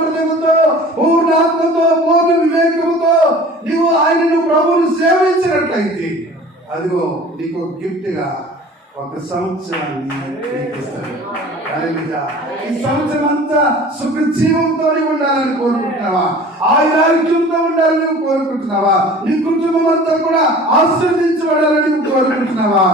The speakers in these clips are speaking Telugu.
హృదయంతో, పూర్ణ ఆత్మతో, పూర్ణ వివేకంతో నీవు ఆయనను ప్రభువును సేవించినట్లయితే అదిగో నీకు గిఫ్ట్ గా 1 సంవత్సరాన్ని ఇస్తాడు. ఈ సంవత్సరం అంతా సుఖ జీవంతో ఉండాలని కోరుకుంటున్నావా? ఆయురారోగ్యంతో ఉండాలని కోరుకుంటున్నావా? నీ కుటుంబం అంతా కూడా ఆశీర్వదించబడాలని కోరుకుంటున్నావా?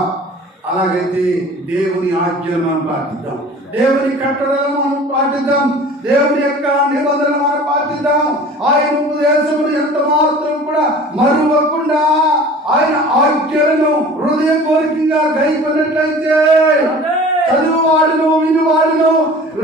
అలాగైతే దేవుని ఆజ్ఞలు మనం పాటిద్దాం, దేవుని కట్టడలను మనం పాటిద్దాం, దేవుని యొక్క నిబంధనలు మనం పాటిద్దాం. ఆయన ఉపదేశములు ఎంత మాత్రం కూడా మరువకుండా ఆయన ఆజ్ఞలను హృదయపూర్వకంగా గైకొన్నట్లయితే చదువువాడును, వినివాడును,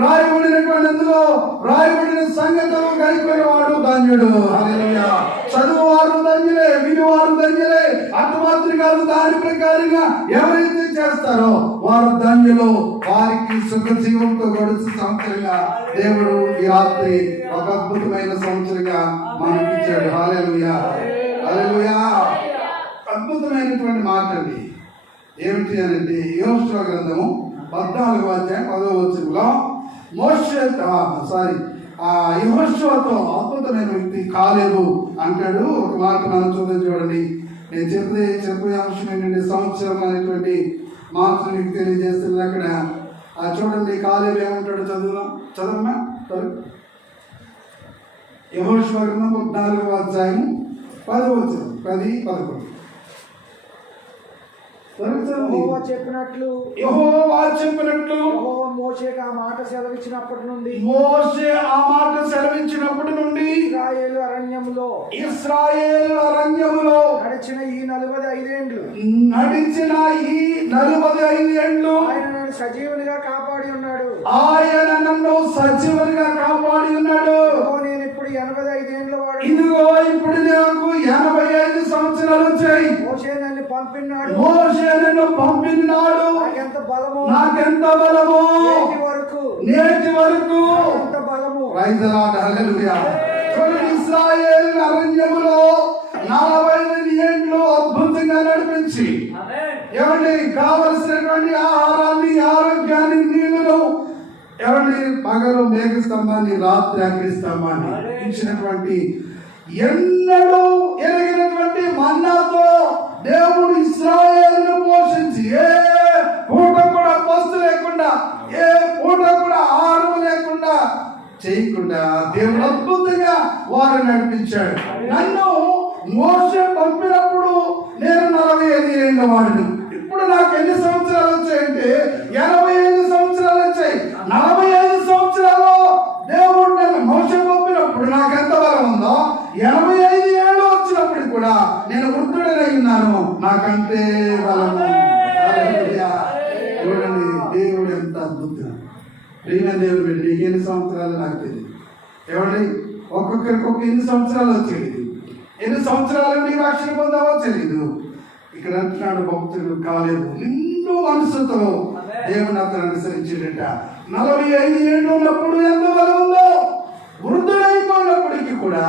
రాయబడినటువంటి అందులో రాయబడిన సంగతులు గైకొనేవాడు ధన్యుడు. హల్లెలూయా. చదువువారు ధన్యులే, వినివారు ధన్యులే. అర్థమాత్రికాలు దాని ప్రకారంగా ఎవరైతే చేస్తారో వారు ధన్యులు. వారికి సుఖ జీవంతో గడుచు సంవత్సరంగా దేవుడు ఈ రాత్రి ఒక అద్భుతమైన సంవత్సరంగా మనకి ఇచ్చాడు. హల్లెలూయా, హల్లెలూయా. అద్భుతమైనటువంటి మాట అండి. ఏమిటి అనంటే యెహోషువ గ్రంథము 14వ అధ్యాయం 10వ వచనంలో యెహోషువతో అద్భుతమైన వ్యక్తి కాలేబు అంటాడు. ఒక మాట మనం చూడండి. నేను చెప్పే అంశం ఏంటంటే సంవత్సరం అనేటువంటి మాటను మీకు తెలియజేస్తుంది. అక్కడ చూడండి కాలేబు ఏమంటాడు, చదవమా. యెహోషువ గ్రంథం 14వ అధ్యాయం 10వ వచనం 10, 11. యెహోవా చెప్పినట్లు మోషేకు ఆ మాట సెలవిచ్చినప్పటి నుండి ఇశ్రాయేలు అరణ్యములో నడిచిన ఈ 45 ఏండ్లు ఆయన నన్ను సజీవునిగా కాపాడి ఉన్నాడు. నేను ఇప్పుడు 85 ఏండ్ల వాడు. ఇదిగో ఇప్పుడు నాకు 85 సంవత్సరాలు వచ్చాయి. మోషే నన్ను పంపినాడు. నాకెంత బలము నేటి వరకు ఎంత బలము. ఇశ్రాయేలు అరణ్యములో 45 ఏండ్లు అద్భుతంగా నడిపించి ఎవరిని కావలసినటువంటి ఆహారాన్ని, ఆరోగ్యాన్ని, నీళ్లను, ఎవరిని పగలు మేఘ స్తంభాన్ని, రాత్రి అగ్ని స్తంభాన్ని ఇచ్చినటువంటి ఎన్నడూ ఎరిగినటువంటి మన్నాతో దేవుడు ఇశ్రాయేలును పోషించి ఏ పూట కూడా పస్తు లేకుండా, ఏ పూట కూడా ఆహారం లేకుండా చేయకుండా దేవుడు అద్భుతంగా వారిని నడిపించాడు. నన్ను మోషే పంపినప్పుడు నేను 45 ఏళ్ళ వాడిని. ఇప్పుడు నాకు ఎన్ని సంవత్సరాలు వచ్చాయంటే 85 సంవత్సరాలు వచ్చాయి. 45 సంవత్సరాలు దేవుడు నన్ను మోషే పంపినప్పుడు నాకు ఎంత బలం ఉందో 85 ఏళ్ళు వచ్చినప్పుడు కూడా నేను వృద్ధుడనై ఉన్నాను, నాకంతే బలము. చూడండి దేవుడు ఎంత అద్భుతం. ప్రియమైన దేవుడు, నీకు ఎన్ని సంవత్సరాలు నాకు తెలియదు. ఏమండి ఒక్కొక్కరికి ఎన్ని సంవత్సరాలు వచ్చేది, ఎన్ని సంవత్సరాలు నీ రక్షణ పొందావో తెలియదు. ఇక్కడ అంటున్నాడు భక్తుడు కాలేబు నిండు మనసుతో దేవుని అతను అనుసరించిందట. 45 ఏళ్ళు ఉన్నప్పుడు ఎంత బలం ఉందో, వృద్ధుడైపోయినప్పటికీ కూడా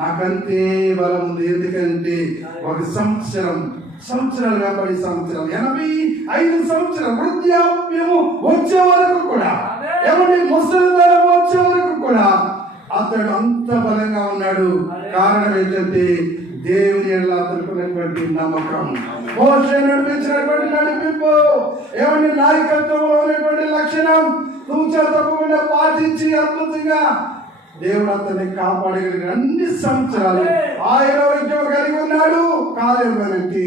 నాకంతే బలం ఉంది. ఎందుకంటే ఒక సంవత్సరాలు కాబట్టి 85 సంవత్సరాలు వృద్ధాప్యము వచ్చే వరకు కూడా, ఎవరి ముసలితనం వచ్చే వరకు కూడా అతడు అంత బలంగా ఉన్నాడు. కారణం ఏంటంటే దేవుని అతనుకున్నటువంటి నమ్మకం, మోషే నడిపించినటువంటి నడిపింపు, ఎవరి నాయకత్వంలో ఉన్నటువంటి లక్షణం తూచా తప్పకుండా పాటించి అద్భుతంగా దేవుడు అతన్ని కాపాడగలిగిన అన్ని సంవత్సరాలు ఆయన ఆరోగ్యం కలిగి ఉన్నాడు. కాలేబుకి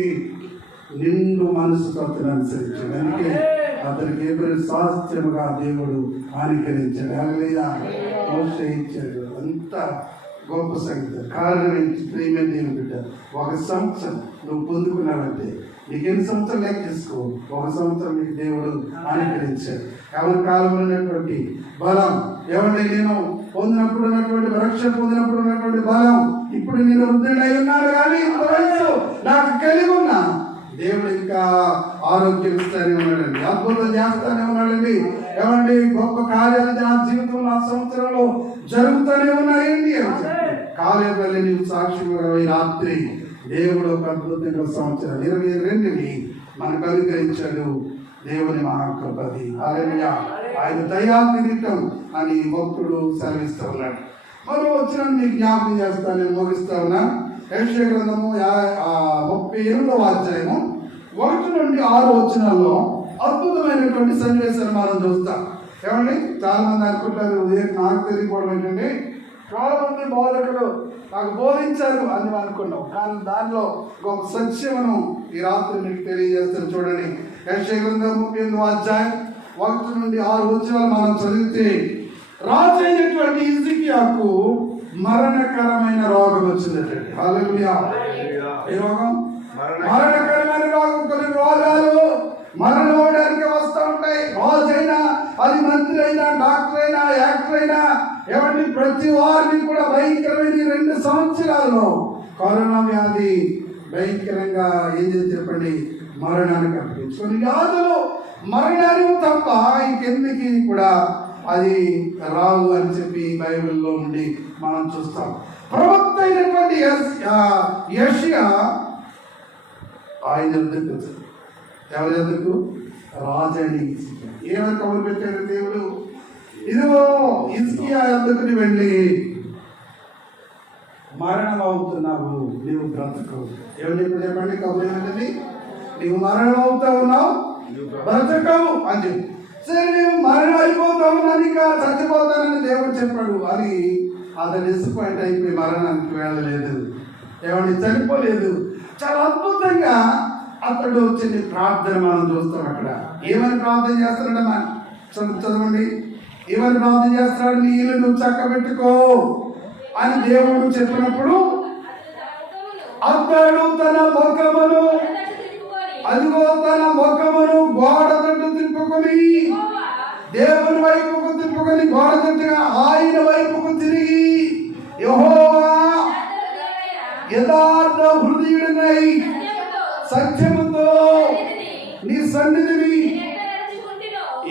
నిండు మనసుతో అతను అనుసరించాడు. అందుకే అతనికి ఏప్రిల్ శాస్త్రముగా దేవుడు ఆనికరించాడు. అలాగే మోషే ఇచ్చాడు. అంత గొప్ప సంగతి. కారణం ఏంటి? ప్రేమ దేవుని బిడ్డ, 1 సంవత్సరం నువ్వు పొందుకున్నావంటే నీకు ఎన్ని సంవత్సరాలు లెక్క చేసుకో. 1 సంవత్సరం నీకు దేవుడు ఆనికరించాడు. ఎవరి కాలంలో ఉన్నటువంటి బలం, ఎవరిని నేను పొందినప్పుడు ఉన్నటువంటి రక్షణ పొందినప్పుడు ఉన్నటువంటి బలం, ఇప్పుడు నేను వృద్ధుడై ఉన్నాను కానీ ఇంత వయసు నాకు కలిగి ఉన్నా. దేవుడు ఇంకా ఆరోగ్యం ఇస్తానే ఉన్నాడండి, అద్భుతం చేస్తానే ఉన్నాడండి. ఏమండి గొప్ప కార్యాలు నా జీవితంలో ఆ సంవత్సరంలో జరుగుతూనే ఉన్నాయండి. కాలేబుని నీవు సాక్షిగా ఈ రాత్రి దేవుడు ఒక అద్భుతంగా సంవత్సరం 22ని మనకు అనుగ్రహించాడు. దేవుని మహాకృపది. హల్లెలూయా. ఆయన దయా కిరీటం అని భక్తుడు సెలవిస్తూ ఉన్నాడు. మరో వచ్చిన మీకు జ్ఞాపకం చేస్తాను, నేను ముగిస్తా ఉన్నా. యెషయా గ్రంథము 38వ అధ్యాయము 1 నుండి 6 వచనాల్లో అద్భుతమైనటువంటి సన్నివేశాన్ని మనం చూస్తాం. ఏమండి, చాలా మంది అనుకుంటారు, నాకు తెలియకపోవడం ఏంటంటే చాలా మంది బోధకులు నాకు బోధించారు అని అనుకున్నాం, కానీ దానిలో ఒక సత్యమును ఈ రాత్రి మీకు తెలియజేస్తాను. చూడండి, యెషయా గ్రంథం 38వ అధ్యాయం 1 నుండి 6 వచనాలు మనం చదివితే, రాజు అయినటువంటి హిజ్కియాకు మరణకరమైన రోగం వచ్చిందటండి. హల్లెలూయా. ఏ రోగం? మరణకరమైన రోగం. కొన్ని రోగాలు మరణం అవడానికి వస్తూ ఉంటాయి. రాజైనా, అది మంత్రి అయినా, డాక్టర్ అయినా, యాక్టర్ అయినా, ఏమండి, ప్రతి వారిని కూడా భయంకరమైన 2 సంవత్సరాల్లో కరోనా వ్యాధి భయంకరంగా ఏం చేసి చెప్పండి, మరణానికి అప్పగించు. కొన్ని వ్యాధులు మరణానికి తప్ప ఇంకెందుకు కూడా అది రావు అని చెప్పి బైబిల్లో నుండి మనం చూస్తాం. ప్రవక్త అయినటువంటి యెషయా ఆయన ఎందుకు వచ్చారు? ఎవరి ఎందుకు? రాజని ఏమని కబురు పెట్టాడు దేవుడు? ఇదిగో హిజ్కియా ఎందుకుని వెళ్ళి మరణం అవుతున్నావు, నీవు బ్రతకవు. ఏమని ఇప్పుడు చెప్పండి, కబురు ఏమంటుంది? నీవు మరణం అవుతా ఉన్నావు, బ్రతకవు అని చెప్పి. సరే, నేను మరణం అయిపోతా ఉన్నాను, ఇంకా చచ్చిపోతానని దేవుడు చెప్పాడు అని అతను డిసప్పాయింట్ అయిపోయి మరణానికి వెళ్ళలేదు. ఏమండి, చనిపోలేదు. చాలా అద్భుతంగా అతడు వచ్చిన ప్రార్థన మనం చూస్తాం. అక్కడ ఏమని ప్రార్థన చేస్తాడమ్మా? చదవండి, ఏమని ప్రార్థన చేస్తాడు? నీ ఇల్లు నువ్వు చక్కబెట్టుకో అని దేవుడు చెప్పినప్పుడు అతడు తన ముఖమును, అదిగో తన ముఖమును గోడ తట్టు తిప్పుకొని, దేవుని వైపుకు తిప్పుకొని గోడ తట్టుగా ఆయన వైపుకు తిరిగి, యెహోవా యథార్థ హృదయుడినై సత్యముతో నీ సన్నిధిని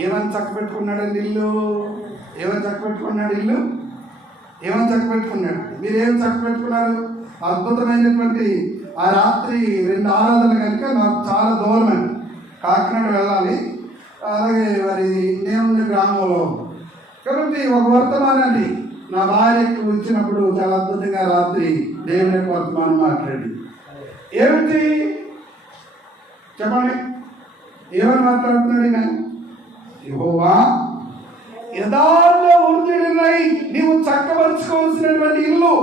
ఏమని చక్కబెట్టుకున్నాడండి? ఇల్లు ఏమని చక్కబెట్టుకున్నాడు? ఇల్లు ఏమని చక్కబెట్టుకున్నాడు? మీరేం చక్కబెట్టుకున్నారు? అద్భుతమైనటువంటి ఆ రాత్రి 2 ఆరాధనలు కనుక నాకు చాలా దూరం అండి, కాకినాడ వెళ్ళాలి. అలాగే మరి నేను గ్రామంలో కాబట్టి ఒక వర్తమానాన్ని నా భార్యకు ఇచ్చినప్పుడు చాలా అద్భుతంగా రాత్రి దేవుని యొక్క వర్తమానం మాట్లాడి, ఏమిటి చెప్పండి, ఏమని మాట్లాడుతున్నాడు? నేను యెహోవా యథార్థ హృదయుడినై నీవు చక్కబరుచుకోవాల్సినటువంటి ఇల్లు,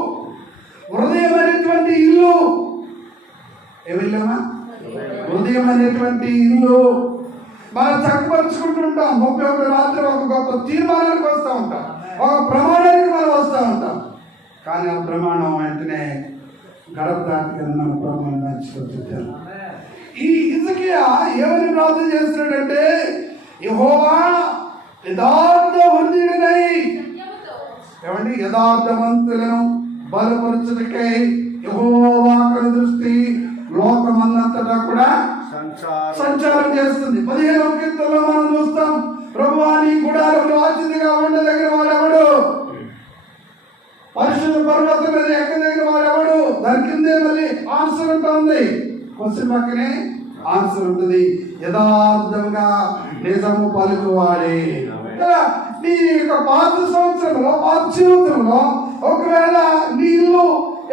హృదయం అనేటువంటి ఇల్లు. ఏమిల్లమ్మా? హృదయం అనేటువంటి ఇల్లు మనం చక్కపరుచుకుంటుంటాం. 31 రాత్రి ఒక గొప్ప తీర్మానానికి వస్తూ ఉంటాం, ఒక ప్రమాణానికి మనం వస్తూ ఉంటాం. కానీ ఆ ప్రమాణం వెంటనే గడప దాటి మన ప్రమాణం నడుచుకుంటారు. ఈ హిజ్కియా ఏమని ప్రార్థన చేస్తున్నాడంటే, యెహోవా యథార్థ హృదయుడినై, ఏమండి, యథార్థవంతులను బలపరచుటకై యెహోవా దృష్టి లోకమందంతటా కూడా సంచారం చేస్తుంది. 15వ కీర్తనలో మనం చూస్తాం, ప్రభువా నీ గుడారంలో అతిథిగా ఉండదగిన వాడెవడు? పరిశుద్ధ పర్వతం మీద ఎక్కదగిన వాడెవడు? దాని కిందే మళ్ళీ ఆన్సర్ ఉంటుంది, క్వశ్చన్ పక్కనే ఆన్సర్ ఉంటుంది. యథార్థంగా నిజము పలుకువాడే. నీ యొక్క పాత సంవత్సరంలో, పాత జీవితంలో ఒకవేళ నీ ఇల్లు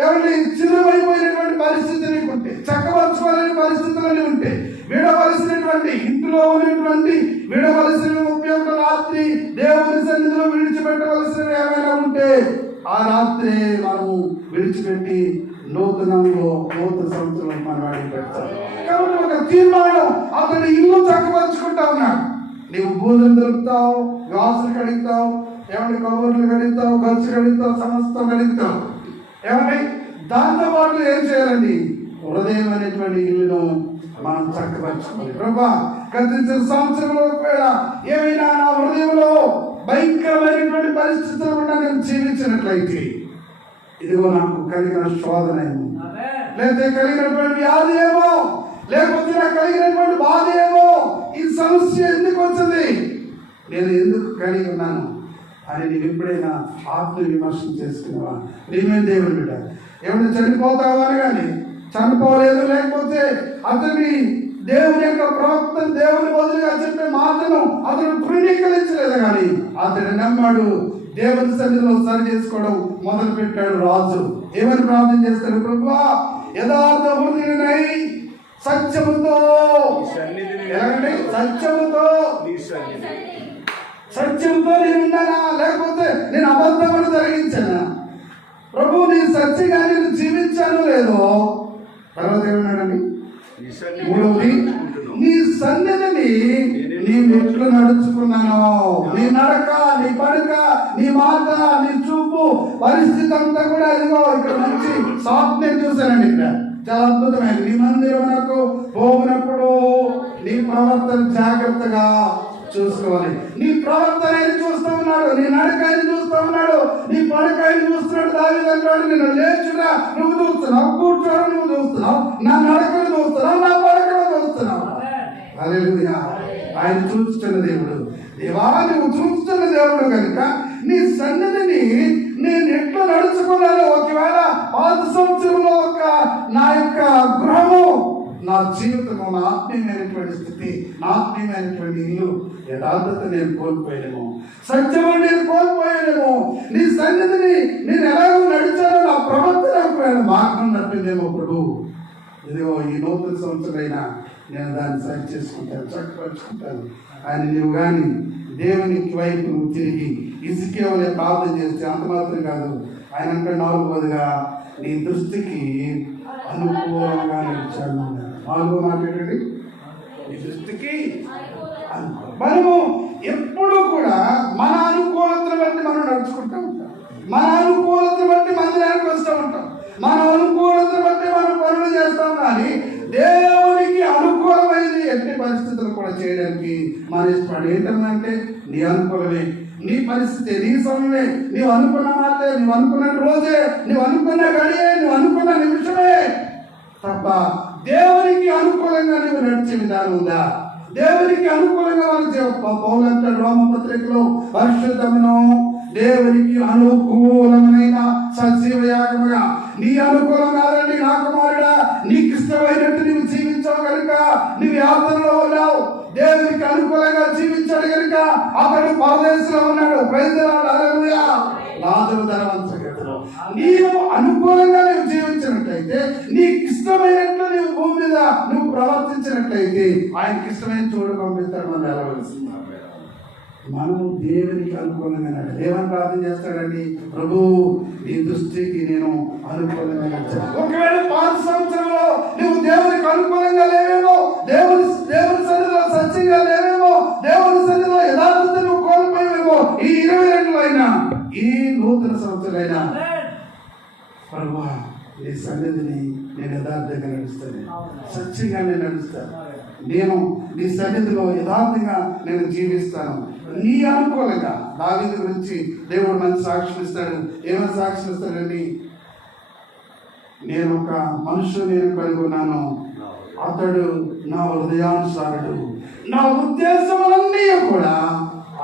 ఎవరి చిన్నమైపోయినటువంటి పరిస్థితి నీకుంటే, చక్కపరచుకోలేని పరిస్థితులని ఉంటే, విడవలసినటువంటి ఇంట్లో ఉన్నటువంటి విడవలసిన 31 రాత్రి దేవుని సన్నిధిలో విడిచిపెట్టవలసినవి ఏమైనా ఉంటే ఆ రాత్రి మనము విడిచిపెట్టి నూతన సంవత్సరం మనం అడిగి పెడతాం. కాబట్టి ఒక తీర్మానం, అతడు ఇల్లు చక్కపరుచుకుంటా ఉన్నాడు. నీవు భూజలు దొరుకుతావు, గ్లాసులు కడుగుతావు, ఏమంటే కబోర్లు కడుగుతావు, గచ్చు కడుగుతావు, సమస్తం కడుగుతావు. ఏమంటే దాంతో పాటు ఏం చేయాలండి? హృదయం అనేటువంటి ఇల్లును మనం చక్కపరచుకోవాలి. ప్రభా, గతించిన సంవత్సరంలో ఒకవేళ ఏమైనా నా హృదయంలో భయంకరమైనటువంటి పరిస్థితులు కూడా నేను జీవించినట్లయితే, ఇదిగో నాకు కలిగిన శోధన ఏమో, లేకపోతే కలిగినటువంటి వ్యాధి ఏమో, లేకపోతే నాకు కలిగినటువంటి బాధ ఏమో, ఈ సమస్య ఎందుకు వచ్చింది, నేను ఎందుకు కలిగి ఉన్నాను అని నేను ఎప్పుడైనా ఆత్మ విమర్శన చేసుకున్నావా? నేనే దేవుని బిడ్డ, ఏమైనా చనిపోతావా అని కానీ చనిపోలేదు, లేకపోతే అతన్ని దేవుని యొక్క ప్రవక్త దేవుని బదులుగా చెప్పే మాటను అతను తృణీకరించలేదు, కానీ అతను నమ్మాడు. దేవుని సన్నిధిలో సరి చేసుకోవడం మొదలు పెట్టాడు రాజు. ఏమని ప్రార్థన చేస్తాడు? ప్రభువా, యథార్థ హృదయుడై సత్యముతో, ఎలాగంటే సత్యముతో నేను ఉన్నానా, లేకపోతే నేను అబద్ధములు జరిగించానా? ప్రభు, నీ సత్యంగా నేను జీవించాను లేదో. తర్వాత ఏమన్నాడండి? మూడవది, నీ సన్నిధిని నేను ఎట్లు నడుచుకున్నాను, నీ నడక, నీ పడక, నీ మాట, నీ చూపు, పరిస్థితి అంతా కూడా ఇదిగో ఇక్కడ మంచి సాఫ్ట్ నేను చూశానండి. ఇక్కడ చాలా అద్భుతమైన నీ మందిరమునకు పోయినప్పుడు నీ ప్రవర్తన జాగ్రత్తగా చూసుకోవాలి. నీ ప్రవర్తన ఆయన చూస్తూ ఉన్నాడు, నీ నడక ఆయన చూస్తూ ఉన్నాడు, నీ పడక ఆయన చూస్తున్నాడు. దావీదు అంటాడు, నేను లేచుడా నువ్వు చూస్తున్నావు, కూర్చోడు నువ్వు చూస్తున్నావు, నా నడకను చూస్తున్నావు, నా పడకను చూస్తున్నావు. హల్లెలూయా. ఆయన చూస్తున్న దేవుడు. దేవా, నువ్వు చూస్తున్న దేవుడు కనుక నీ సన్నిధిని నేను ఎట్లా నడుచుకున్నాను. ఒకవేళ 5 సంవత్సరంలో నా యొక్క గృహము, నా జీవితము, నా ఆత్మీయమైనటువంటి స్థితి, నా ఆత్మీయమైనటువంటి ఇల్లు, యథార్థత నేను కోల్పోయానేమో, సత్యము నేను కోల్పోయానేమో, నీ సన్నిధిని నేను ఎలాగో నడిచానో నా ప్రవర్తన మార్గం నప్పిందేమో ప్రభు. ఇదిగో ఈ నూతన సంవత్సరమైనా నేను దాన్ని సరి చేసుకుంటాను, చక్కపరుచుకుంటాను. ఆయన నీవు కానీ దేవునికి వైపు నువ్వు తిరిగి ఇసుకేవలే ప్రార్థన చేస్తే అంత మాత్రం కాదు. ఆయన అంటే 4వదిగా నీ దృష్టికి అనుకూలంగా నడిచాను. 4వ మాట ఏంటండి? నీ దృష్టికి మనము ఎప్పుడు కూడా మన అనుకూలతను బట్టి మనం నడుచుకుంటూ ఉంటాం, మన అనుకూలతను బట్టి మందిరానికి వస్తూ ఉంటాం, మన అనుకూలతను బట్టి మనం పనులు చేస్తాం. కానీ దేవునికి అనుకూలమైనది ఎట్టి పరిస్థితులు కూడా చేయడానికి మన ఇష్టపడి ఏంటంటే నీ అనుకూలమే, నీ పరిస్థితి, నీ సమయమే, నీవు అనుకున్న మాటే, నువ్వు అనుకున్న రోజే, నువ్వు అనుకున్న గడియే, నువ్వు అనుకున్న నిమిషమే తప్ప దేవునికి అనుకూలంగా నువ్వు నడిచే విధానం ఉందా? దేవునికి అనుకూలంగా పౌలు అంటాడు రోమపత్రికలో, పరిశుద్ధమును దేవునికి అనుకూలమైన సజీవ యాగముగా. నీ అనుకూలం కాదండి నా కుమారుడా, నీకు ఇష్టమైనట్టు నువ్వు జీవించావు కనుక నువ్వు యాత్రలో ఉన్నావు. దేవునికి అనుకూలంగా జీవించాడు కనుక అతడు పరదేశంలో ఉన్నాడు. హల్లెలూయా. లాజరు ధనవంతుడు. నీవు అనుకూలంగా నువ్వు జీవించినట్లయితే, నీకు ఇష్టమైనట్లు నువ్వు భూమి మీద నువ్వు ప్రవర్తించినట్లయితే ఆయనకి ఇష్టమైన చూడు పంపిస్తాడు. మనం వెళ్ళవలసింది. మనము దేవునికి అనుకూలంగా ఏమని ప్రార్థన చేస్తాడండి? ప్రభు, నీ దృష్టికి నేను అనుకూలంగా నడిచాను. ఒకవేళ 5 సంవత్సరంలో నువ్వు దేవునికి అనుకూలంగా లేవేమో, దేవుని సన్నిధిలో సత్యంగా లేవేమో, దేవుని సన్నిధిలో యథార్థత నువ్వు కోల్పోయేమో, ఈ 22 అయినా, ఈ నూతన సంవత్సరాలైనా ప్రభు నీ సన్నిధిని నేను యథార్థంగా నడుస్తాను, సత్యంగా నేను నడుస్తాను, నేను నీ సన్నిధిలో యథార్థంగా నేను జీవిస్తాను, నీ అనుకూలంగా. దావీదు గురించి దేవుడు మంచి సాక్ష్యం ఇస్తాడు. ఏమైనా సాక్ష్యం ఇస్తాడండి? నేను ఒక మనుషుని నేను కనుగొన్నాను, అతడు నా హృదయానుసారుడు, నా ఉద్దేశములన్నీ కూడా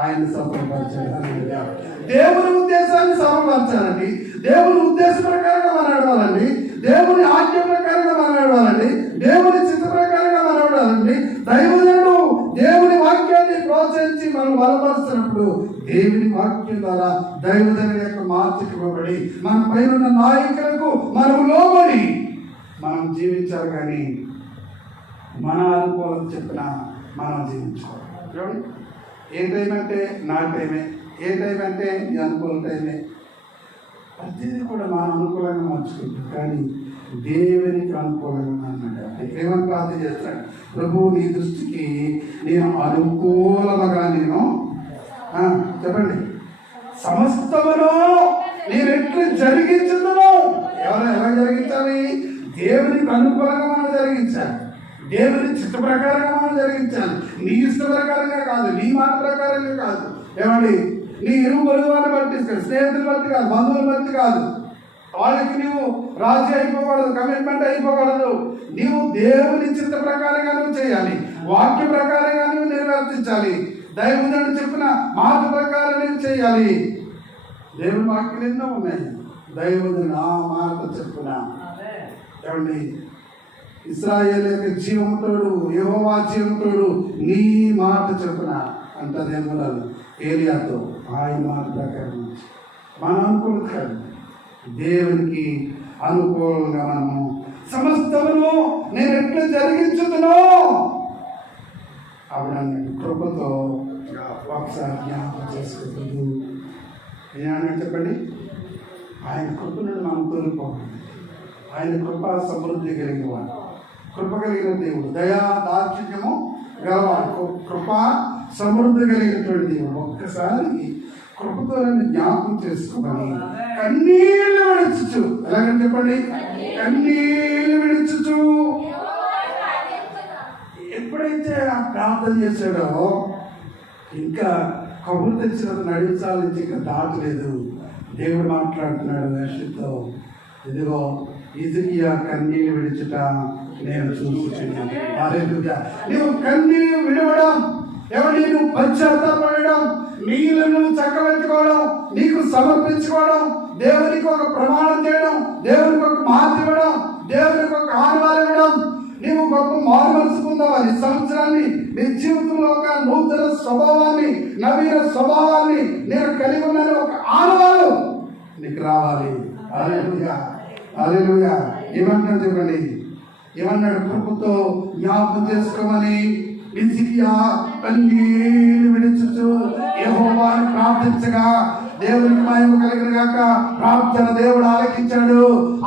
ఆయన సఫలపరచాడు. దేవుని ఉద్దేశాన్ని సఫలపరచాలండి, దేవుని ఉద్దేశ ప్రకారంగా మనం నడవాలండి, దేవుని ఆజ్ఞ ప్రకారంగా మనం నడవాలండి, దేవుని చిత్త ప్రకారంగా మనం నడవాలండి. దైవజనుడు దేవుని వాక్యాన్ని ప్రోత్సహించి మనం బలపరుస్తున్నప్పుడు దేవుని వాక్యం ద్వారా దైవజనుడి యొక్క మార్పుకి ఇవ్వబడి మన పైన నాయకులకు మనం లోబడి మనం జీవించాలి. కానీ మన అనుకూలత చెప్పిన మనం జీవించుకోవాలి. ఏ టైం అంటే నా టైమే, ఏ టైం అంటే నీ అనుకూల టైమే. ప్రతిదీ కూడా మనం అనుకూలంగా మార్చుకుంటాం, కానీ దేవునికి అనుకూలంగా అన్నాడు. ఏమని ప్రార్థన చేస్తాడు? ప్రభు, నీ దృష్టికి నేను అనుకూలముగా నేను చెప్పండి సమస్తమును నేను ఎట్లు జరిగించుదును. ఎలా జరిగించాలి? దేవునికి అనుకూలంగా మనం జరిగించాలి, దేవుని చిత్త ప్రకారంగా మనం జరిగించాలి. నీ ఇష్ట ప్రకారంగా కాదు, నీ మాట ప్రకారంగా కాదు. ఏమండి? నీ ఇరుగు పొరుగు వారిని బట్టి, స్నేహితులు బట్టి కాదు, బంధువులు బట్టి కాదు. వాళ్ళకి నువ్వు రాజీ అయిపోకూడదు, కమిట్మెంట్ అయిపోకూడదు. నీవు దేవుని చిత్త ప్రకారంగా నువ్వు చేయాలి, వాక్య ప్రకారంగా నువ్వు నిర్వర్తించాలి, దైవజనుడు చెప్పిన మాట ప్రకారం నువ్వు చేయాలి. దేవుని వాక్యం ఎన్నో ఉన్నాయి. దైవజనుడు ఆ మాట చెప్పున ఏమండి? ఇశ్రాయేలు యొక్క జీవంతుడు, యెహోవా జీవంతుడు నీ మాట చెప్పున అంటదేమో ఏలియాతో. ఆయన మాట ప్రకారం మన అనుకూలత కాదు, దేవునికి అనుకూలంగా మనము సమస్తమును నేను ఎట్లా జరిగించుతునో అప్పుడు అన్నాడు కృపతో ఒకసారి జ్ఞాపకం చేసుకుంటుంది. ఏమన్నా చెప్పండి, ఆయన కృపను మనం కోరుకోవాలి. ఆయన కృప సమృద్ధి కలిగిన వాడు, కృప కలిగిన దేవుడు, దయా దాక్షిణ్యము గలవాడు, కృప సమృద్ధి కలిగినటువంటి దేవుడు. ఒక్కసారి కృపతో నన్ను జ్ఞాపకం చేసుకోమని కన్నీళ్లు విడుచుచు, ఎలాగని చెప్పండి, కన్నీళ్లు విడుచుచు ఎప్పుడైతే ఆ ప్రార్థన చేశాడో ఇంకా కబురు తెచ్చిన నడిచాల నుంచి ఇంకా దాటలేదు. దేవుడు మాట్లాడుతున్నాడు వేషతో, ఇదిగో హిజ్కియా కన్నీళ్లు విడిచుట నేను చూస్తున్నాను. నువ్వు కన్నీళ్లు విడవడం, ఎవరి నువ్వు పశ్చాత్తాపడడం, నీళ్లను చక్కబెట్టుకోవడం, నీకు సమర్పించుకోవడం, దేవునికి ఒక ప్రమాణం చేయడం, దేవునికి ఒక మాట ఇవ్వడం, దేవునికి ఒక ఆహ్వానం ఇవ్వడం, నీవు గొప్ప మారు మనసు పొందవాలి. సంవత్సరాన్ని నీ జీవితంలో ఒక నూతన స్వభావాన్ని, నవీన స్వభావాన్ని నేను కలిగి ఉన్నాను ఒక ఆనవాలు నీకు రావాలి. హల్లెలూయా, హల్లెలూయా. ఏమంటాడు చెప్పండి, ఏమన్నాడు, కృపతో జ్ఞాపకం చేసుకోమని హిజ్కియా కన్నీళ్లు విడుచుచు యెహోవాను ప్రార్థించగా దేవునికి మహిమ కలిగిన గాక. ప్రార్థన దేవుడు ఆలకించాడు,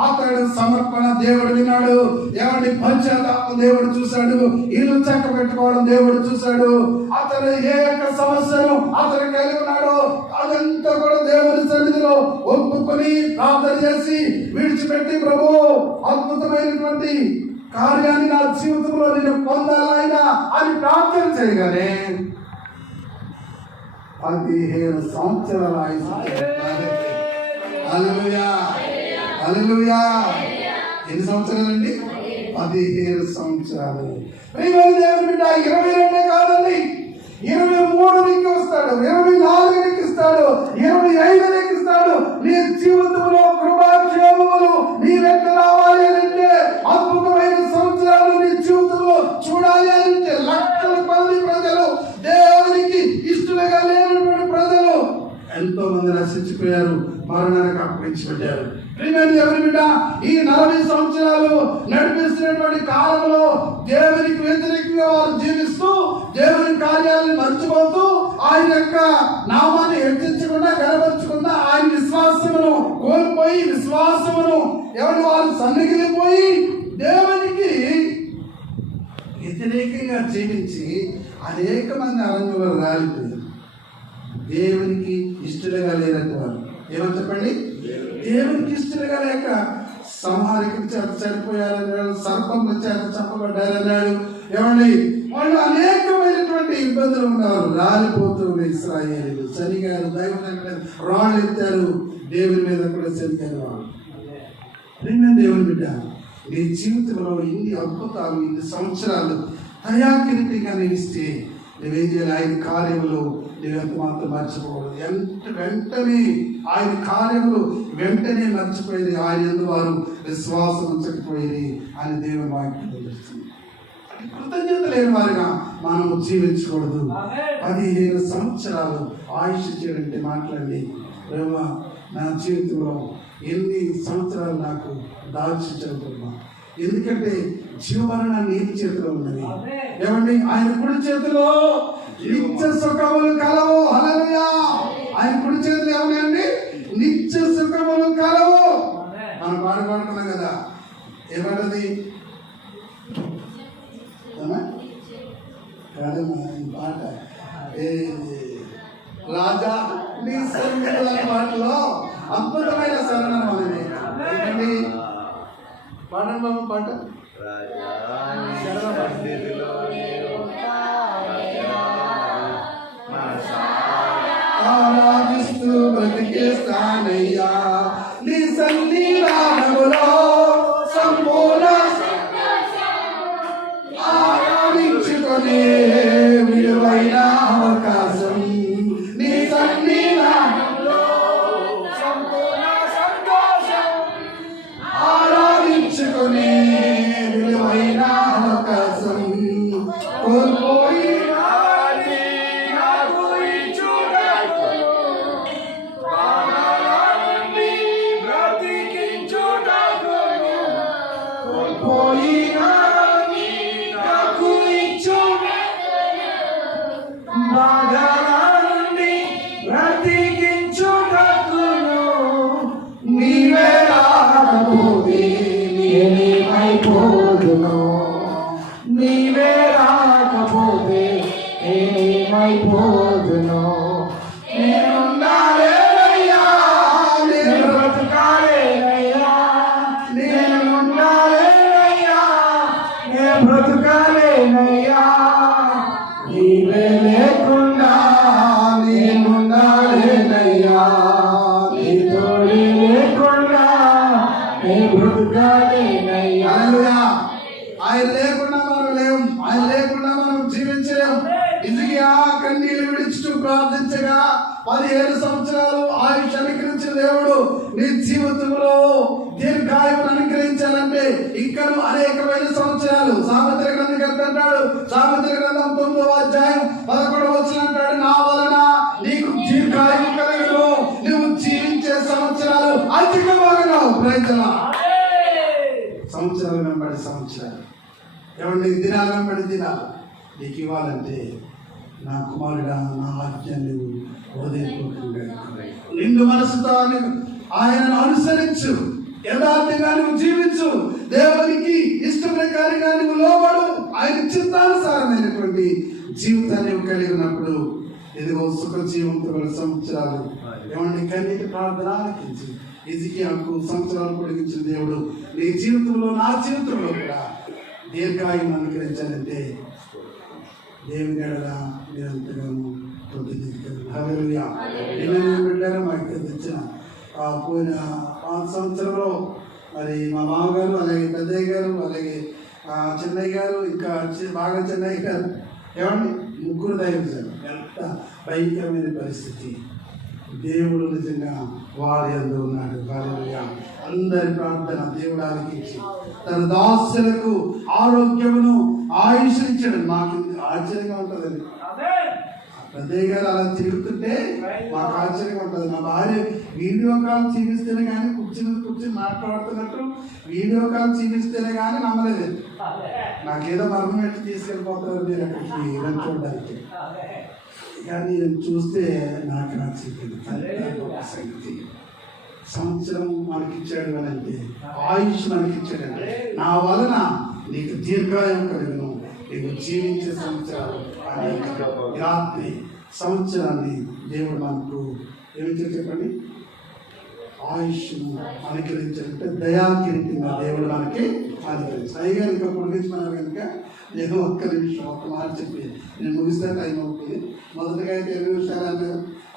అతడు సమర్పణ దేవుడు విన్నాడు, ఎవరి పశ్చాత్తాపం దేవుడు చూశాడు, ఇల్లు చక్క పెట్టుకోవడం దేవుడు చూశాడు, అతను ఏ యొక్క సమస్యను అతను కలిగి ఉన్నాడో అదంతా కూడా దేవుని సన్నిధిలో ఒప్పుకొని ప్రార్థన చేసి విడిచిపెట్టి, ప్రభు అద్భుతమైనటువంటి కార్యాన్ని నా జీవితంలో నేను పొందాలైనా అని ప్రార్థన చేయగానే 15 సంవత్సరాల ఆయుసు. హల్లెలూయా, హల్లెలూయా. ఎన్ని సంవత్సరాలండి? 15 సంవత్సరాలు. దేవుని బిడ్డ 22 కాదండి, 23 వస్తాడు, 24 ఇస్తాడు, 25 ఇస్తాడు. నీ జీవితంలో కృపాక్షేమములు నీ వెంట రావాలి అంటే, అద్భుతమైన సంవత్సరాలు నీ జీవితంలో చూడాలి అంటే, లక్షల మంది ప్రజలు, దేవునికి ఇష్టలుగా లేనటువంటి ప్రజలు ఎంతో మంది నశించిపోయారు, మరణానికి అప్పగించబడ్డారు. ఎవరి బిడ్డ ఈ 40 సంవత్సరాలు నడిపిస్తున్నటువంటి కాలంలో దేవునికి వ్యతిరేకంగా వారు జీవిస్తూ, దేవుని కార్యాలను మర్చిపోతూ, ఆయన యొక్క నామాన్ని హెచ్చించకుండా, గనపరచకుండా, ఆయన విశ్వాసమును కోల్పోయి, విశ్వాసమును ఎవరి వారు సన్నిగిలిపోయి దేవునికి వ్యతిరేకంగా జీవించి అనేక మంది అరణ్యంలో రాలిపోయారు. దేవునికి ఇష్టలుగా లేదంటే వారు ఏమని చెప్పండి, దేవునికి ఇష్టలుగా లేక సంహారికుల చేత చనిపోయారన్నాడు, సర్పముల చేత చంపబడ్డారన్నాడు. ఏమండి, వాళ్ళు అనేకమైనటువంటి ఇబ్బందులు ఉన్నారు. రాలిపోతున్న ఇశ్రాయేలీయులు శనిగారు, దైవం రాళ్ళు ఎత్తారు, దేవుని మీద కూడా శనిగారు. దేవుని బిడ్డ, నీ జీవితంలో ఇన్ని అద్భుతాలు, ఇన్ని సంవత్సరాలు దయాకిరీటిగా నిలిస్తే నువ్వేం చేయాలి? ఆయన కార్యములు నువ్వెంత మాత్రం మర్చిపోకూడదు. వెంటనే ఆయన కార్యములు వెంటనే మర్చిపోయేది, ఆయన ఎందు వారు విశ్వాసం ఉంచకపోయేది అని దేవుని వాక్యం తెలుస్తుంది. కృతజ్ఞత లేని వారిగా మనము జీవించకూడదు. 15 సంవత్సరాలు ఆయుష్ చేయడంటే మాట్లాడి, నా జీవితంలో ఎన్ని సంవత్సరాలు నాకు దాల్చించబోతున్నా, ఎందుకంటే జీవన నీతి చేతిలో ఉన్నది. ఏమండి, ఆయన కుడి చేతిలో నిత్య సుఖములు కలవు. హల్లెలూయా. ఆయన కుడి చేతులు ఏమన్నాయండి? నిత్య సుఖములు కలవు. మనం పాడుకున్నాం కదా, ఏమన్నది? కాదమ్మా, ఈ పాట రాజా నీ సన్నిధుల పాటలో అద్భుతమైన శరణం అనేది. పాడండి బాబు పాట. ఆరాధిస్తూ బ్రతికేస్తానయ్యా నీ సన్నిధానములో సంపూర్ణ ఆరాధించుకొని విలువైన అవకాశం నీ సన్నిధానంలో సంపూర్ణ సంతోషం ఆరాధించుకొని విలువైన అవకాశం కోల్పోయి హల్లెలూయా. ఆయన లేకుండా మనం లేవు, ఆయన లేకుండా మనం జీవించలేము. హిజ్కియా కన్నీళ్లు విడుచుతూ ప్రార్థించగా 17 సంవత్సరాలు ఆయుష్ అనుగ్రహించిన దేవుడు నీ జీవితంలో దీర్ఘాయువును అనుగ్రహించాలంటే ఇంకా అనేకమైన సంవత్సరాలు. సామెతల గ్రంథం అంటాడు, సామెతల గ్రంథం 9వ అధ్యాయం 11వ వచనం అంటాడు, నా వలన నీకు దీర్ఘాయువు కలుగును, నువ్వు జీవించే సంవత్సరాలు అధికమగును. ప్రజల సంవత్సరాలు వెంబడి సంవత్సరాలు, ఎవరిని దినాలు వెంబడి దినాలు నీకు ఇవ్వాలంటే నా కుమారుడా నా ఆజ్ఞలు హృదయపూర్వకంగా నిండు మనసుతో ఆయనను అనుసరించు, యథార్థంగా నువ్వు జీవించు, దేవునికి ఇష్ట ప్రకారంగా నువ్వు లోబడు, ఆయన చిత్తానుసారమైనటువంటి జీవితాన్ని నువ్వు కలిగి ఉన్నప్పుడు ఇదిగో సుఖ జీవంతో సంవత్సరాలు ఏమండి కన్నీటి ప్రార్థన ఆలకించి హిజ్కియాకు సంవత్సరాలు పొడిగించిన దేవుడు నీ జీవితంలో నా జీవితంలో కూడా దీర్ఘాయువును అనుగ్రహించాలంటే దేవుని ఎడల నిరంతరము హల్లెలూయా. బిడ్డారు మాకు తెచ్చిన పోయిన 5 సంవత్సరంలో మరి మా మామగారు, అలాగే పెద్దయ్య గారు, అలాగే చెన్నయ్య గారు, ఇంకా బాగా చెన్నయ్య గారు, ఏమండి ముగ్గురు దైవజనులు. ఎంత భయంకరమైన పరిస్థితి, దేవుడు నిజంగా వారి యందు ఉన్నాడు. హల్లెలూయా. అందరి ప్రార్థన దేవుడు ఆలకించి తన దాసులకు ఆరోగ్యమును ఆయుష్ ఇచ్చాడు. మాకు ఆశ్చర్యంగా ఉంటుందండి. పెద్దయ్య గారు అలా తిరుగుతుంటే మాకు ఆశ్చర్యంగా ఉంటుంది. మా భార్య వీడియో కాల్ చూపిస్తేనే కానీ కూర్చుని మాట్లాడుతున్నట్టు వీడియో కాల్ చూపిస్తేనే కానీ నమ్మలేదు. నాకేదో మర్మం పెట్టి తీసుకెళ్ళిపోతారు మీరు అక్కడికి చూడడానికి. కానీ చూస్తే నాకు నచ్చింది సంగతి. సంవత్సరం మనకిచ్చాడు అని అంటే, ఆయుష్ మనకిచ్చాడంటే నా వలన నీకు దీర్ఘాయువు కలుగును, నీకు జీవించే సంవత్సరాలు అనేక. రాత్రి సంవత్సరాన్ని దేవుడు మనకు ఏమిటో చెప్పండి, ఆయుష్ను అనుగ్రహించాలంటే దయాకిరీతంగా దేవుడు మనకి అనుగ్రహించాలి. అయ్యగారు ఇంకా పొడిగించుకున్నారు కనుక నేను ఒక్క నిమిషం ఒక్క మాట చెప్పి నేను ముగిస్తే టైం అవుతుంది. మొదటగా అయితే 20 నిమిషాలు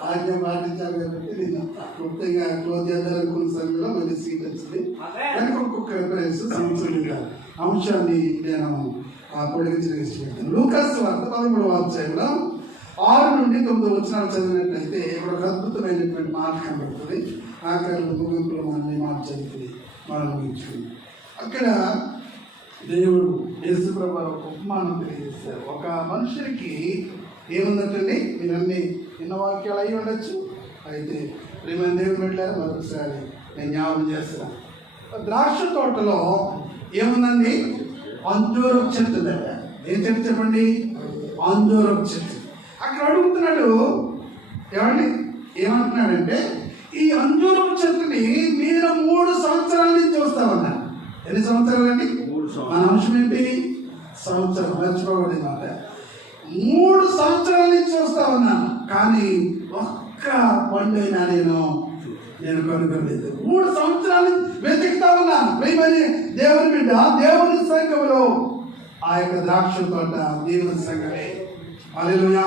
ఆజ్ఞ పాటించాలి కాబట్టి నేను క్లుప్తంగా క్లోజ్ చేద్దామనుకున్న సమయంలో మంచి సీట్ వచ్చింది. కానీ ఒక్కొక్క సంవత్సరం అంశాన్ని నేను పొడిగించిన ఇష్టపడతాను. లూకాసు వార్త 13వ అధ్యాయంలో 6 నుండి 9 వచనాలు చదివినట్లయితే ఇక్కడ ఒక అద్భుతమైనటువంటి మాట కనబడుతుంది. ఆఖరి ముగింపులో మనం మాట చదివి మనం ముగించుకుంది. అక్కడ దేవుడు యేసు ప్రభువు ఒక ఉపమానం తెలియజేస్తారు. ఒక మనుషుడికి ఏముందంటండి, మీరన్నీ ఎన్న వాక్యాలు అయి ఉండొచ్చు. అయితే ప్రేమ దేవుడు పెట్టారు, మరొకసారి నేను జ్ఞాపకం చేస్తాను. ద్రాక్ష తోటలో ఏముందండి, అంజూరపు చెట్టు దగ్గర. ఏం చెట్టు చెప్పండి, అంజూరపు చెట్టు. అక్కడ అడుగుతున్నాడు, ఏమండి ఏమంటున్నాడంటే, ఈ అంజూరపు చెట్టుని మీరు 3 సంవత్సరాల నుంచి చూస్తామన్నాడు. ఎన్ని సంవత్సరాలండి, మన అంశం ఏంటి, సంవత్సరం. మర్చిపోకూడదు మాట. 3 సంవత్సరాల నుంచి చూస్తా ఉన్నాను, కానీ ఒక్క పండైనా నేను కనుగొనలేదు. 3 సంవత్సరాలు వెతుకుతా ఉన్నాను. మరి దేవుని బిడ్డ, దేవుని సంఘంలో ఆ యొక్క ద్రాక్ష తోట దేవుని సంఘమే. హల్లెలూయా.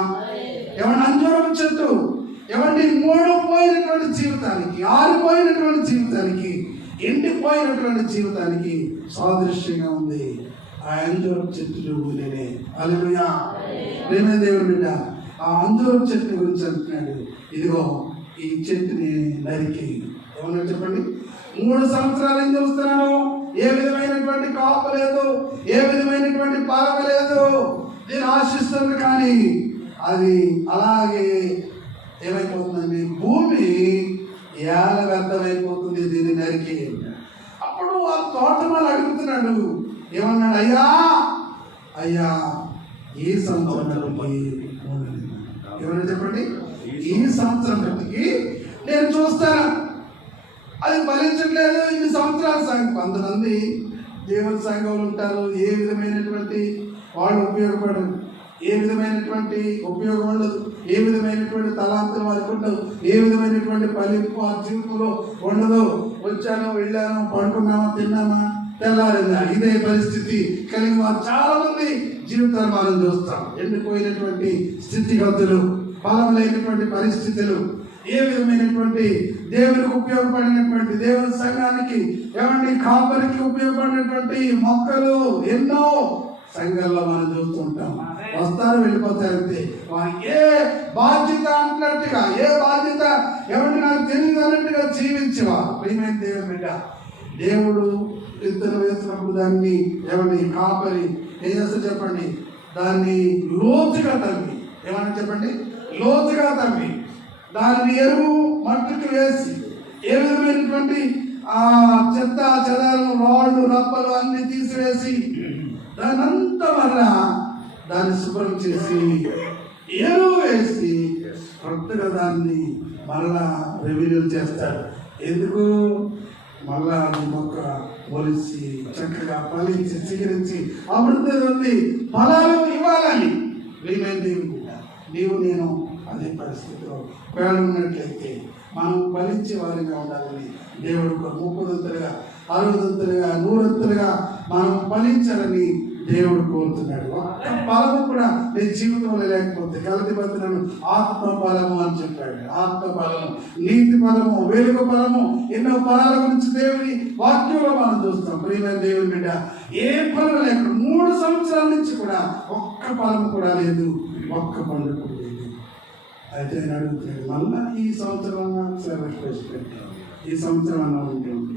ఏమన్నా అంజూరపు చెట్టు ఏమండి, 3 పోయినటువంటి జీవితానికి, 6 పోయినటువంటి జీవితానికి, ఎండిపోయినటువంటి జీవితానికి సాదృశ్యంగా ఉంది ఆ అంజూరపు చెట్టు నేనే. హల్లెలూయా. ప్రేమ దేవుని బిడ్డ, ఆ అంజూరపు చెట్టు గురించి అంటున్నాడు. ఇదిగో ఈ చెట్టుని నరికి, ఏమన్నా చెప్పండి, 3 సంవత్సరాలు ఏం చూస్తున్నాను, ఏ విధమైనటువంటి కాపు లేదు, ఏ విధమైనటువంటి పాలక లేదు. నేను ఆశిస్తాను కానీ అది అలాగే ఏమైపోతుందండి, భూమి ఏళ్ళ వ్యర్థమైపోతుంది దీన్ని నరికి. అప్పుడు ఆ తోటమాలు అడుగుతున్నాడు, ఏమన్నాడు, అయ్యా అయ్యా ఈ సంవత్సరం ఏమన్నా చెప్పండి, ఈ సంవత్సరం బట్టికి నేను చూస్తాను అది ఫలించట్లేదు. ఇన్ని సంవత్సరాల సంఘం, కొంతమంది దేవుని సంఘంలో ఉంటారు, ఏ విధమైనటువంటి వాళ్ళు ఉపయోగపడరు, ఏ విధమైనటువంటి ఉపయోగం ఉండదు, ఏ విధమైనటువంటి తలాంతులు వారికి ఉండదు, ఏ విధమైనటువంటి ఫలింపు ఆ జీవితంలో ఉండదు. వచ్చాను, వెళ్ళాను, పడుకున్నామా, తిన్నామా, తెల్లారిందా, ఇదే పరిస్థితి కలిగి వారు చాలా మంది జీవితాలు మనం చూస్తాం. ఎండిపోయినటువంటి స్థితిగతులు, ఫలం లేనటువంటి పరిస్థితులు, ఏ విధమైనటువంటి దేవునికి ఉపయోగపడినటువంటి దేవుని సంఘానికి ఏమండి కాపరికి ఉపయోగపడినటువంటి మొక్కలు ఎన్నో సంఘాల్లో మనం చూస్తుంటాం. వస్తారు వెళ్ళిపోతారంతే. ఏ బాధ్యత అన్నట్టుగా ఏ బాధ్యత ఏమంటే నాకు తెలియదు అన్నట్టుగా జీవించేవా ప్రియమైన దేవుని బిడ్డ. దేవుడు విత్తనం వేసినప్పుడు దాన్ని ఏమండి కాపరి ఏం చేస్తారు చెప్పండి, దాన్ని లోతుగా తవ్వి ఏమని చెప్పండి లోతుగా తవ్వి దాన్ని ఎరువు మట్టుకు వేసి ఏ విధమైనటువంటి ఆ చెత్త చెదాలు రాళ్ళు రప్పలు అన్ని తీసివేసి దాని అంతా మరలా దాన్ని శుభ్రం చేసి ఎరువు వేసి కొత్తగా దాన్ని మరలా రెవెన్యూ చేస్తాడు. ఎందుకు? మళ్ళా అది మొక్క మొలిసి చక్కగా ఫలించి చిగురించి అభివృద్ధి ఉంది ఫలాలు ఇవ్వాలని. నీవు నేను అదే పరిస్థితిలో ఉన్నట్లయితే మనం ఫలించే వారిగా ఉండాలని దేవుడు 30దంతలుగా 60దంతలుగా 100దంతలుగా మనం ఫలించాలని దేవుడు కోరుతున్నాడు. ఒక్క ఫలము కూడా నీ జీవితంలో లేకపోతే గలతీ పత్రికలో ఆత్మ ఫలము అని చెప్పాడు. ఆత్మ ఫలము, నీతి ఫలము, వెలుగు ఫలము, ఎన్నో ఫలాల గురించి దేవుని వాక్యంలో మనం చూస్తాం. ప్రియమైన దేవుని బిడ్డ, ఏ ఫలం లేక 3 సంవత్సరాల నుంచి కూడా ఒక్క ఫలం కూడా లేదు, ఒక్క పండుగ కూడా లేదు. అయితే నేను అడుగుతున్నాడు, మళ్ళా ఈ సంవత్సరం అన్నా సెలబ్రేట్ పెట్టాను, ఈ సంవత్సరం అన్నా ఉంటుంది,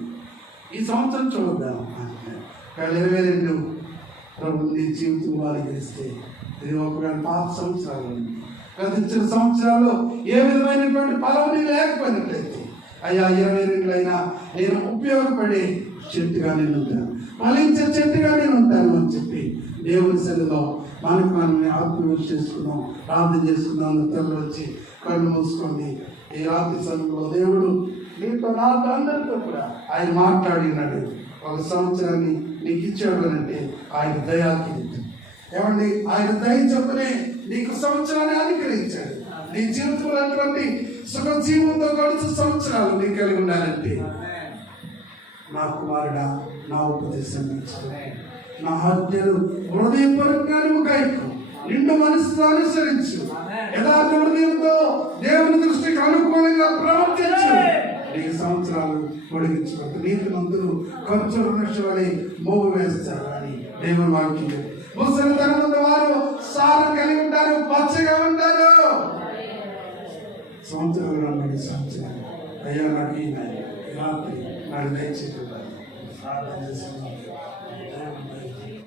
ఈ సంవత్సరం చూద్దాం. కానీ 22 ప్రభు నీ జీవితం వారికి ఇస్తే ఇది ఒకవేళ పాత సంవత్సరాలు గతించిన సంవత్సరాల్లో ఏ విధమైనటువంటి ఫలం నీ లేకపోయినట్లయితే అయ్యా 22 అయినా నేను ఉపయోగపడే చెట్టుగా నేను ఉంటాను, ఫలించే చెట్టుగా నేను ఉంటాను అని చెప్పి దేవుని సన్నిధిలో మనకు మనం ఆత్మవిమర్శ చేసుకుందాం, ప్రార్థన చేసుకుందాం. తల్లి వచ్చి కళ్ళు మూసుకోండి. ఈ రాత్రి సమయంలో దేవుడు నీతో నాతో అందరితో కూడా ఆయన మాట్లాడినాడు. ఒక సంవత్సరాన్ని నీకు ఇచ్చాడు అంటే ఆయన దయాకి ఏమండి, ఆయన దయ చొప్పునే నీకు సంవత్సరాన్ని అనుగ్రహించాడు. నీ జీవితంలో అటువంటి సుఖ జీవంతో గడుచు సంవత్సరాలు నీకు కలిగి ఉండాలంటే నా కుమారుడా నా ఉపదేశం నా హత్యలు హృదయపూర్వకంగా కైపు నిండు మనసుతో అనుసరించు, యథార్థ హృదయంతో దేవుని దృష్టికి అనుకూలంగా ప్రవర్తించు. నీకు సంవత్సరాలు పొడిగించుకుంటూ నీతి మంతులు ఖర్చు వలె మోగు వేస్తారు అని దేవుని వాక్యం. ముసలితనం ఉన్న వారు సారం కలిగి ఉంటారు, పచ్చగా ఉంటారు. సంవత్సరాలు రమ్మని సంవత్సరాలు అయ్యా నాకు ఈ రాత్రి నాకు దయచేసి ప్రార్థన చేస్తున్నాను.